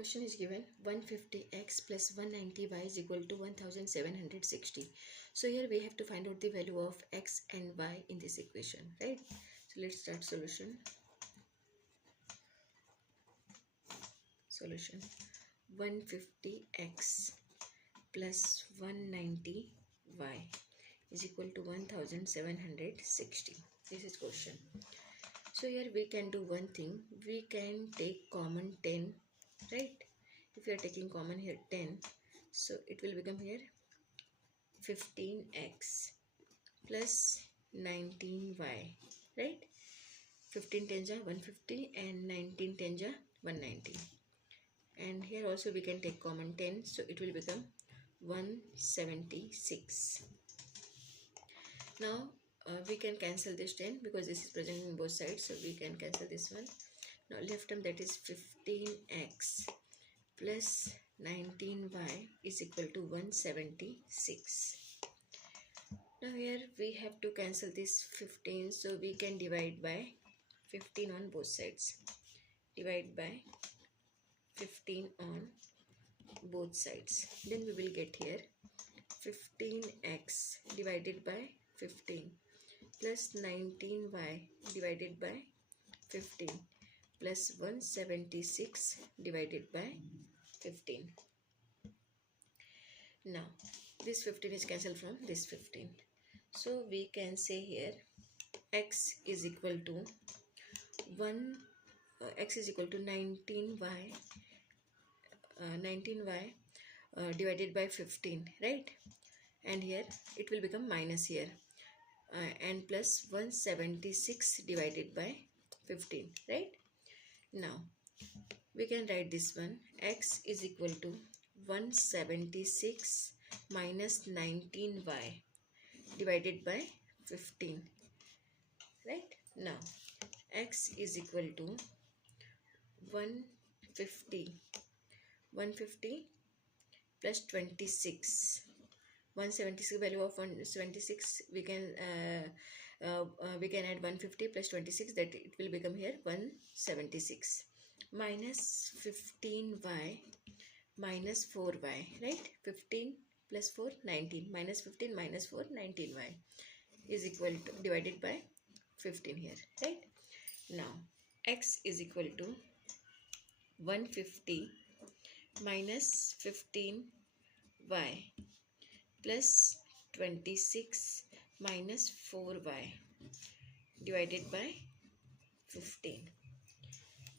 Question is given 150x plus 190y is equal to 1760. So here we have to find out the value of x and y in this equation, right? So let's start solution. Solution 150x plus 190y is equal to 1760. This is question. So here we can do one thing. We can take common 10, right? If you are taking common here 10, so it will become here 15x plus 19y, right? 15 tens are 150 and 19 tens are 190. And here also we can take common 10, so it will become 176. Now we can cancel this 10 because this is present in both sides, so we can cancel this one. Now left term, that is 15x plus 19y is equal to 176. Now here we have to cancel this 15, so we can divide by 15 on both sides. Divide by 15 on both sides. Then we will get here 15x divided by 15 plus 19y divided by 15 plus 176 divided by 15. Now this 15 is cancelled from this 15. So we can say here x is equal to 19y divided by 15, right? And here it will become minus here and plus 176 divided by 15, right? Now we can write this one, x is equal to 176 minus 19y divided by 15, right? Now x is equal to 150 plus 26. 176, value of 176, we can add 150 plus 26, that it will become here 176 minus 15y minus 4y, right? 15 plus 4, 19, minus 15 minus 4, 19y is equal to, divided by 15 here, right? Now x is equal to 150 minus 15y plus 26 minus 4y divided by 15.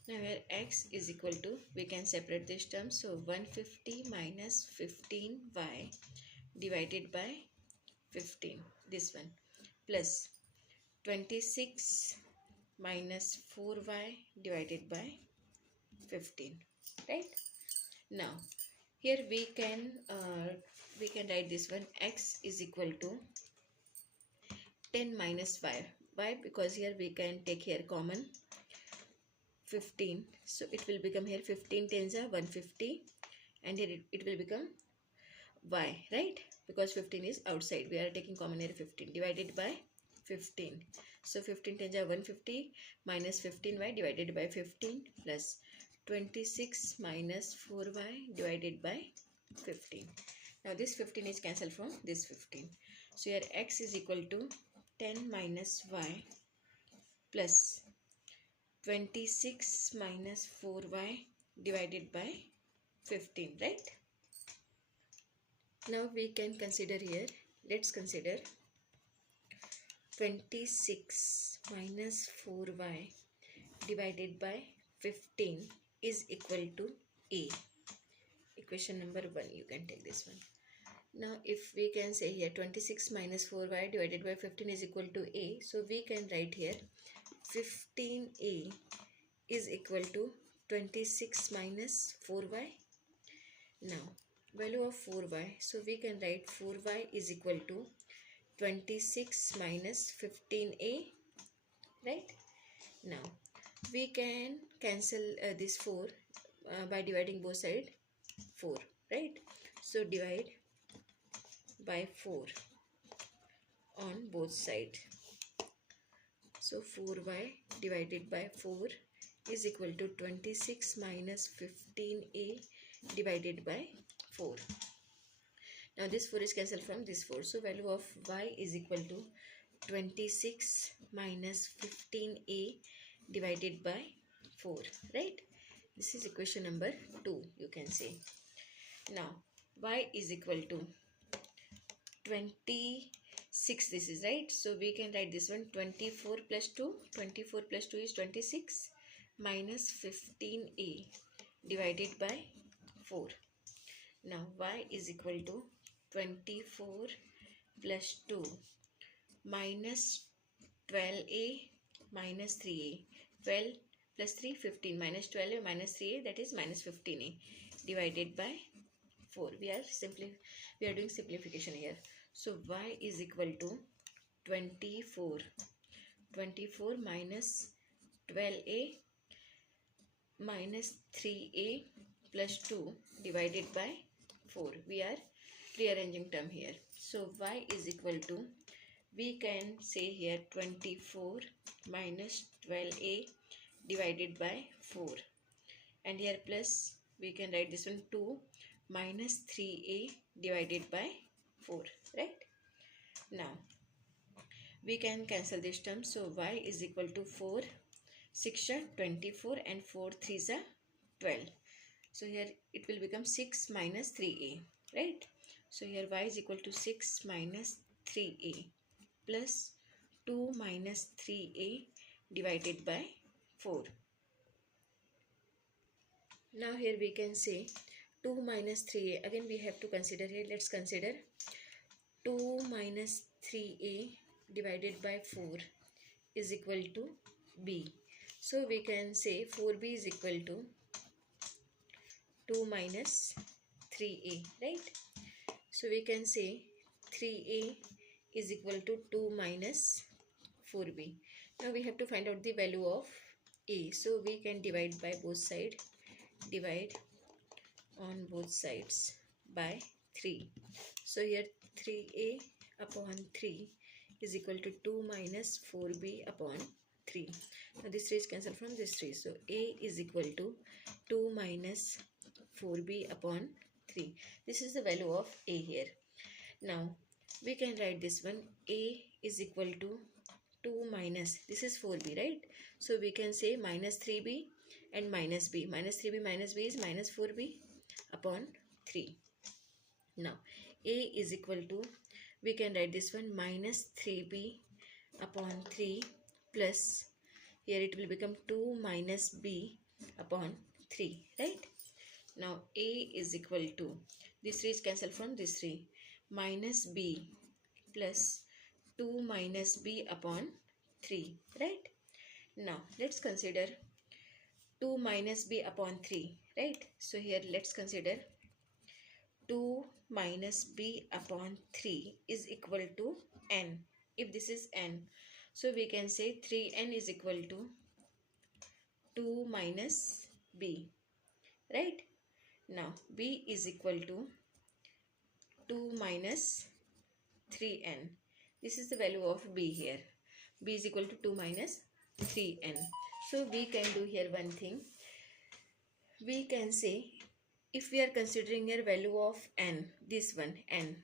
Now here x is equal to, we can separate this term, so 150 minus 15y divided by 15, this one, plus 26 minus 4y divided by 15, right? Now here we can write this one, x is equal to 10 minus y. Why? Because here we can take here common 15, so it will become here 15 tens are 150 and here it will become y, right? Because 15 is outside, we are taking common here 15 divided by 15. So 15 tens are 150 minus 15y divided by 15 plus 26 minus 4y divided by 15. Now this 15 is cancelled from this 15. So here x is equal to 10 minus y plus 26 minus 4y divided by 15, right? Now we can consider here, let's consider 26 minus 4y divided by 15 is equal to a. Equation number 1, you can take this one. Now if we can say here 26 minus 4y divided by 15 is equal to a, so we can write here 15a is equal to 26 minus 4y. Now value of 4y, so we can write 4y is equal to 26 minus 15a, right? Now we can cancel this 4 by dividing both sides 4, right? So divide by 4 on both sides. So 4y divided by 4 is equal to 26 minus 15a divided by 4. Now this 4 is cancelled from this 4. So value of y is equal to 26 minus 15a divided by 4. Right? This is equation number 2, you can say. Now y is equal to 26, this is right. So we can write this one 24 plus 2. 24 plus 2 is 26 minus 15a divided by 4. Now y is equal to 24 plus 2 minus 12a minus 3a. 12 plus 3, 15 minus 12a minus 3a, that is minus 15a divided by 4. We are doing simplification here. So y is equal to 24 minus 12a minus 3a plus 2 divided by 4. We are rearranging term here. So y is equal to, we can say here 24 minus 12a divided by 4, and here plus we can write this one 2 minus 3a divided by 4, right? Now we can cancel this term. So y is equal to 4 6 are 24 and 4 3s are 12. So here it will become 6 minus 3a, right? So here y is equal to 6 minus 3a plus 2 minus 3a divided by 4. Now here we can say 2 minus 3a. Again we have to consider here. Let's consider 2 minus 3a divided by 4 is equal to b. So we can say 4b is equal to 2 minus 3a, right? So we can say 3a is equal to 2 minus 4b. Now we have to find out the value of a. So we can divide by both sides. Divide on both sides by 3. So here 3a upon 3 is equal to 2 minus 4b upon 3. Now this 3 is cancelled from this 3. So a is equal to 2 minus 4b upon 3. This is the value of a here. Now we can write this one. A is equal to 2 minus, this is 4b, right? So we can say minus 3b and minus b. Minus 3b minus b is minus 4b upon 3. Now a is equal to, we can write this one minus 3b upon 3 plus, here it will become 2 minus b upon 3, right? Now a is equal to, this 3 is cancelled from this 3, minus b plus 2 minus b upon 3, right? Now let's consider 2 minus b upon 3, right? So here let's consider 2 minus b upon 3 is equal to n. If this is n, so we can say 3n is equal to 2 minus b, right? Now b is equal to 2 minus 3n. This is the value of b here. B is equal to 2 minus 3n. So we can do here one thing. We can say, if we are considering a value of n, this one n,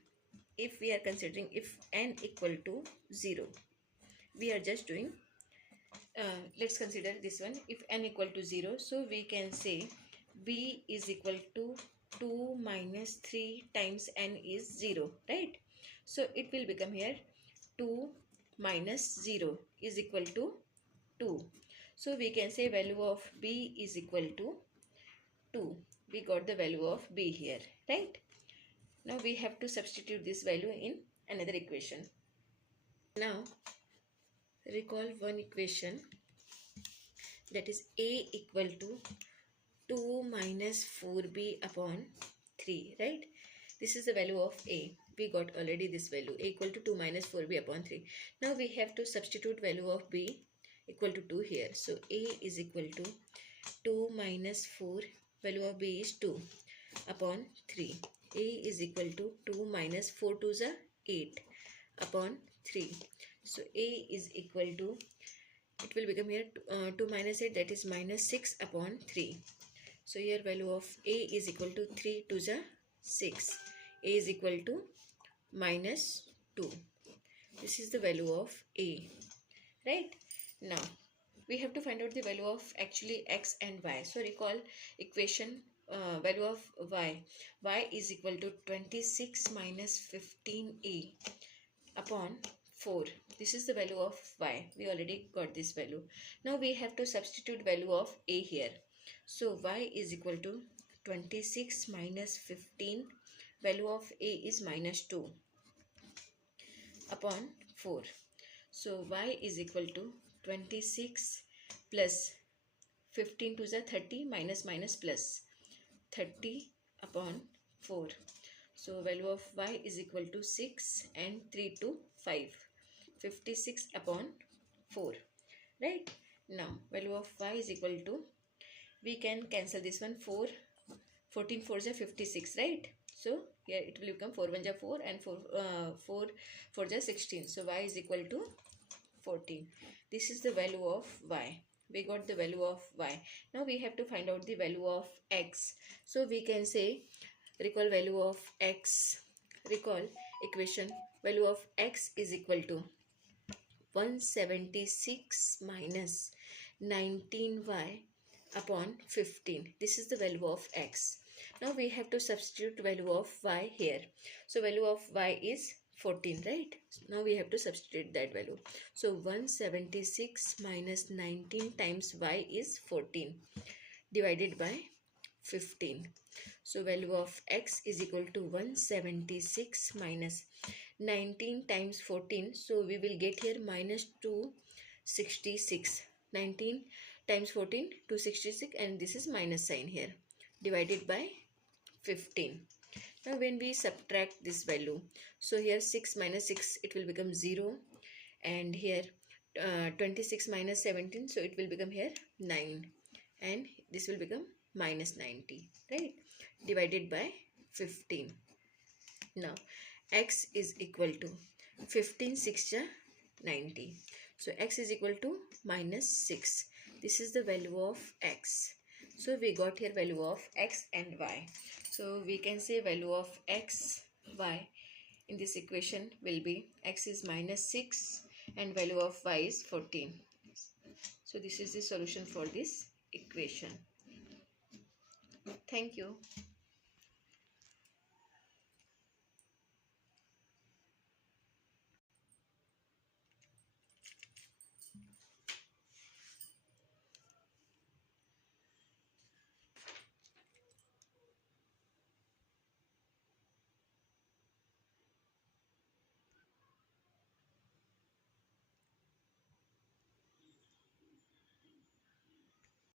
if we are considering if n equal to 0, we are just doing, let's consider this one, if n equal to 0, so we can say b is equal to 2 minus 3 times n is 0, right? So it will become here 2 minus 0 is equal to 2. So we can say value of b is equal to 2. We got the value of b here, right? Now we have to substitute this value in another equation. Now recall one equation, that is a equal to 2 minus 4b upon 3, right? This is the value of a. We got already this value, a equal to 2 minus 4b upon 3. Now we have to substitute value of b equal to 2 here. So a is equal to 2 minus 4, value of b is 2 upon 3. A is equal to 2 minus 4 2s are 8 upon 3. So a is equal to it will become here 2 minus 8, that is minus 6 upon 3. So here value of a is equal to 3 to the 6. A is equal to minus 2. This is the value of a, right? Now we have to find out the value of actually x and y. So recall equation, value of y. Y is equal to 26 minus 15a upon 4. This is the value of y. We already got this value. Now we have to substitute value of a here. So y is equal to 26 minus 15. Value of a is minus 2 upon 4. So y is equal to 26 plus 15 to the 30 minus minus plus 30 upon 4. So value of y is equal to 6 and 3 to 5. 56 upon 4. Right? Now value of y is equal to, we can cancel this one, 4. 14 4 is 56, right? So here it will become 4 1 is 4 and 4 4 is 16. So y is equal to 14. This is the value of y. We got the value of y. Now we have to find out the value of x. So we can say, recall value of x. Recall equation, value of x is equal to 176 minus 19y upon 15. This is the value of x. Now we have to substitute value of y here. So value of y is 14, right? Now we have to substitute that value. So 176 minus 19 times y is 14 divided by 15. So value of x is equal to 176 minus 19 times 14. So we will get here minus 266. 19 times 14, 266, and this is minus sign here, divided by 15. Now when we subtract this value, so here 6 minus 6, it will become 0, and here 26 minus 17, so it will become here 9, and this will become minus 90, right? Divided by 15. Now x is equal to 15 6 90. So x is equal to minus 6. This is the value of x. So we got here value of x and y. So we can say value of x, y in this equation will be, x is minus 6 and value of y is 14. So this is the solution for this equation. Thank you.